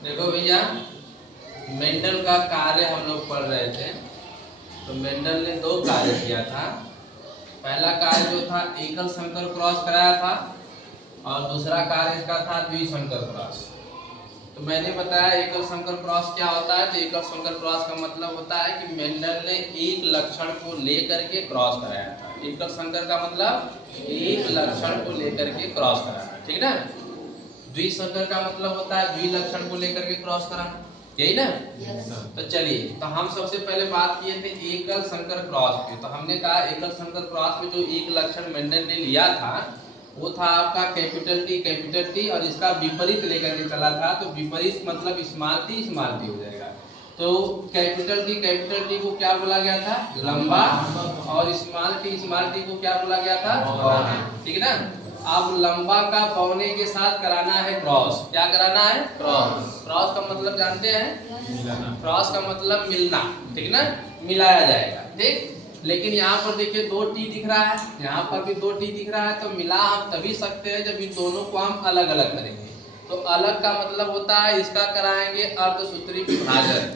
देखो भैया, मेंडल का कार्य हम लोग पढ़ रहे थे। तो मेंडल ने दो कार्य किया था। पहला कार्य जो था एकल संकर क्रॉस कराया था और दूसरा कार्य इसका था द्विसंकर क्रॉस। तो मैंने बताया एकल संकर क्रॉस क्या होता है। तो एकल संकर क्रॉस का मतलब होता है कि मेंडल ने एक लक्षण को लेकर के क्रॉस कराया था। एकल संकर का मतलब एक लक्षण को लेकर के क्रॉस कराना, ठीक ना। द्विसंकर का मतलब होता है द्विलक्षण को लेकर के क्रॉस कराना, यही ना। तो चलिए, तो हम सबसे पहले बात किए थे एकल संकर क्रॉस की। तो हमने कहा एकल संकर क्रॉस में जो एक लक्षण मेंडल ने लिया था वो था आपका कैपिटल टी और इसका विपरीत लेकर के चला था। तो विपरीत मतलब स्मॉल टी हो जाएगा। तो कैपिटल टी को क्या बोला गया था? लंबा। और स्मॉल टी को क्या बोला गया था? चौड़ा, ठीक है ना। अब लंबा का पौने के साथ कराना है क्रॉस। क्या कराना है? क्रॉस। क्रॉस का मतलब जानते हैं? क्रॉस का मतलब मिलना, ठीक ना, मिलाया जाएगा, ठीक। लेकिन यहाँ पर देखिए दो टी दिख रहा है, यहाँ पर भी दो टी दिख रहा है। तो मिला हम तभी सकते हैं जब इन दोनों को हम अलग अलग करेंगे। तो अलग का मतलब होता है इसका कराएंगे अर्धसूत्री विभाजन।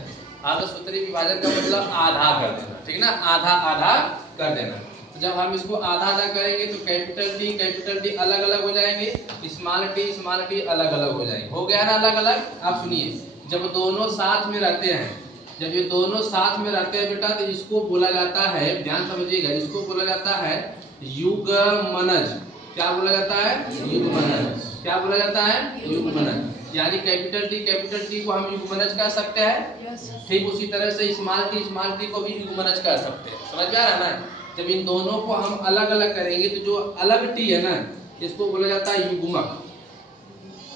अर्धसूत्री विभाजन का मतलब आधा कर देना, ठीक ना, आधा आधा कर देना। तो जब हम इसको आधा आधा करेंगे तो कैपिटल टी अलग अलग हो जाएंगे, स्मॉल टी अलग अलग हो जाएंगे। हो गया ना अलग अलग। आप सुनिए, जब दोनों साथ में रहते हैं, जब ये दोनों साथ में रहते हैं बेटा, तो इसको बोला जाता है, ध्यान समझिएगा, इसको बोला जाता है युग्मनज। क्या बोला जाता है? युग्मनज। क्या बोला जाता है? युग्मनज। यानी कैपिटल टी को हम युग्मनज कह सकते हैं। ठीक उसी तरह से स्मॉल टी को भी युग्मनज कह सकते हैं। समझ में आ रहा है ना। जब इन दोनों को हम अलग अलग करेंगे तो जो अलग टी है ना, इसको बोला जाता है युग्मक।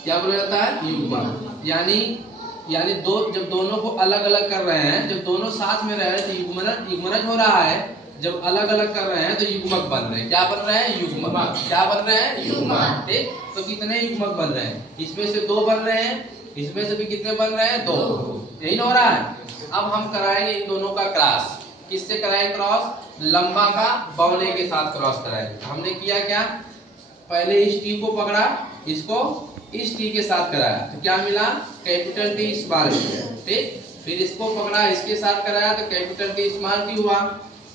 क्या बोला जाता है? युग्मक। यानी दो, जब दोनों को अलग अलग कर रहे हैं, जब दोनों साथ में रहे तो युग्मनज हो रहा है। जब अलग अलग कर रहे हैं तो युग्मक बन रहे हैं। क्या बन रहे हैं? युग्मक। क्या बन रहे हैं? युग्मक। ठीक। तो कितने युग्मक बन रहे हैं? इसमें से दो बन रहे हैं, इसमें से भी कितने बन रहे हैं? दो। यही ना हो रहा है। अब हम कराएंगे इन दोनों का क्रॉस। किससे कराएंगे क्रॉस? लंबा का बौने के साथ क्रॉस कराएंगे। हमने किया क्या? पहले इस टी को पकड़ा, इसको इस टी के साथ कराया तो क्या मिला? कैपिटल टी स्मॉल टी, ठीक। फिर इसको पकड़ा, इसके साथ कराया तो कैपिटल टी स्मॉल टी हुआ।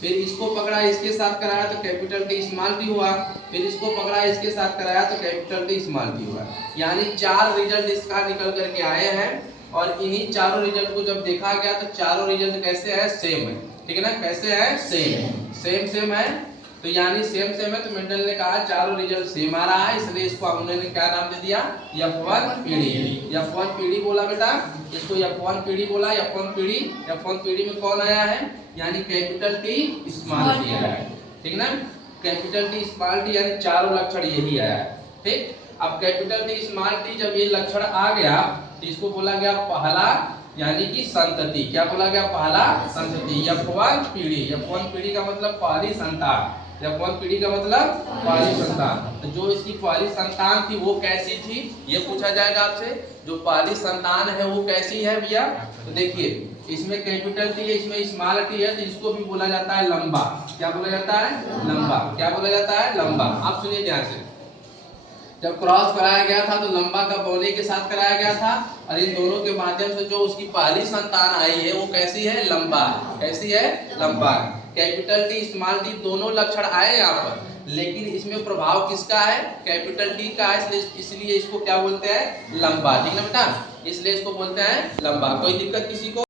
फिर इसको पकड़ा, इसके साथ कराया तो कैपिटल टी स्मॉल टी हुआ। फिर इसको पकड़ा, इसके साथ कराया तो कैपिटल टी स्मॉल टी हुआ। यानी 4 रिजल्ट इसका निकल करके आए हैं। और इन्हीं चारों रिजल्ट को जब देखा गया तो चारों रिजल्ट कैसे है? सेम है, ठीक है ना। कैसे है? सेम है। तो यानी सेम है। तो मेंडल ने कहा चारों रिजल्ट सेम आ रहा है, इसलिए इसको हमने क्या नाम दे दिया? F1 पीढ़ी। F1 पीढ़ी बोला बेटा, इसको F1 पीढ़ी बोला। F1 पीढ़ी में कौन आया है? यानी कैपिटल टी स्मॉल टी आया है, ठीक ना। कैपिटल टी स्मॉल टी यानी चारों लक्षण यही आया है, ठीक। अब कैपिटल टी स्मॉल टी जब ये लक्षण आ गया तो इसको बोला गया पहला यानी कि संतति। क्या बोला गया? पहला संतति। F1 पीढ़ी का मतलब पहली संतान। F1 पीढ़ी का मतलब पहली संतान। तो जो इसकी पहली संतान थी वो कैसी थी, ये पूछा जाएगा आपसे। जो पहली संतान है वो कैसी है भैया? तो देखिए, इसमें कैपिटल टी है, इसमें स्मॉल टी है, तो इसको भी बोला जाता है लंबा। क्या बोला जाता है? लंबा। क्या बोला जाता है? लंबा। आप सुनिए ध्यान से, जब क्रॉस कराया गया था तो लंबा का बौने के साथ कराया गया था। और इन दोनों के माध्यम से जो उसकी पहली संतान आई है वो कैसी है? लंबा। कैसी है? लंबा। कैपिटल टी स्मॉल टी दोनों लक्षण आए यहाँ पर, लेकिन इसमें प्रभाव किसका है? कैपिटल टी का है, इसलिए इसको क्या बोलते हैं? लंबा, ठीक है बेटा। इसलिए इसको बोलते हैं लंबा। कोई दिक्कत किसी को?